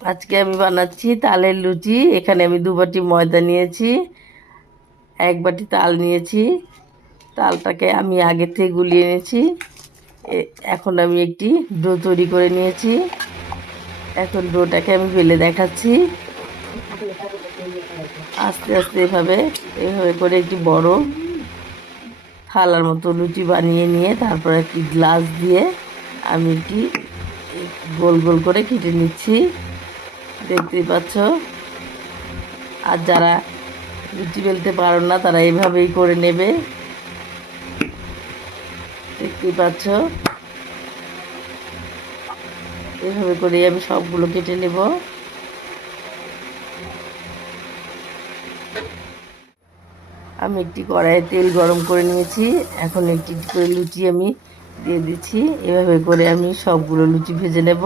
আজকে আমি বানাচ্ছি তালের লুচি। এখানে আমি 2 বাটি ময়দা নিয়েছি, 1 বাটি তাল নিয়েছি। তালটাকে আমি আগে থেকে গুলিয়ে নিয়েছি। এখন আমি একটি ডো তৈরি করে নিয়েছি। এখন ডোটাকে আমি বেলে দেখাচ্ছি। আস্তে আস্তে এভাবে এভাবে করে একটি বড় থালার মতো লুচি বানিয়ে নিয়ে তারপর একটি গ্লাস দিয়ে আমি একটি গোল গোল করে কেটে নিচ্ছি, দেখতেই পাচ্ছ। আর যারা লুচি বেলতে পারো না তারা এইভাবেই করে নেবে, দেখতেই পাচ্ছ। এভাবে করে আমি সবগুলো কেটে নেব। আমি একটি কড়াইয়ে তেল গরম করে নিয়েছি। এখন একটি করে লুচি আমি দিয়ে দিচ্ছি। এভাবে করে আমি সবগুলো লুচি ভেজে নেব।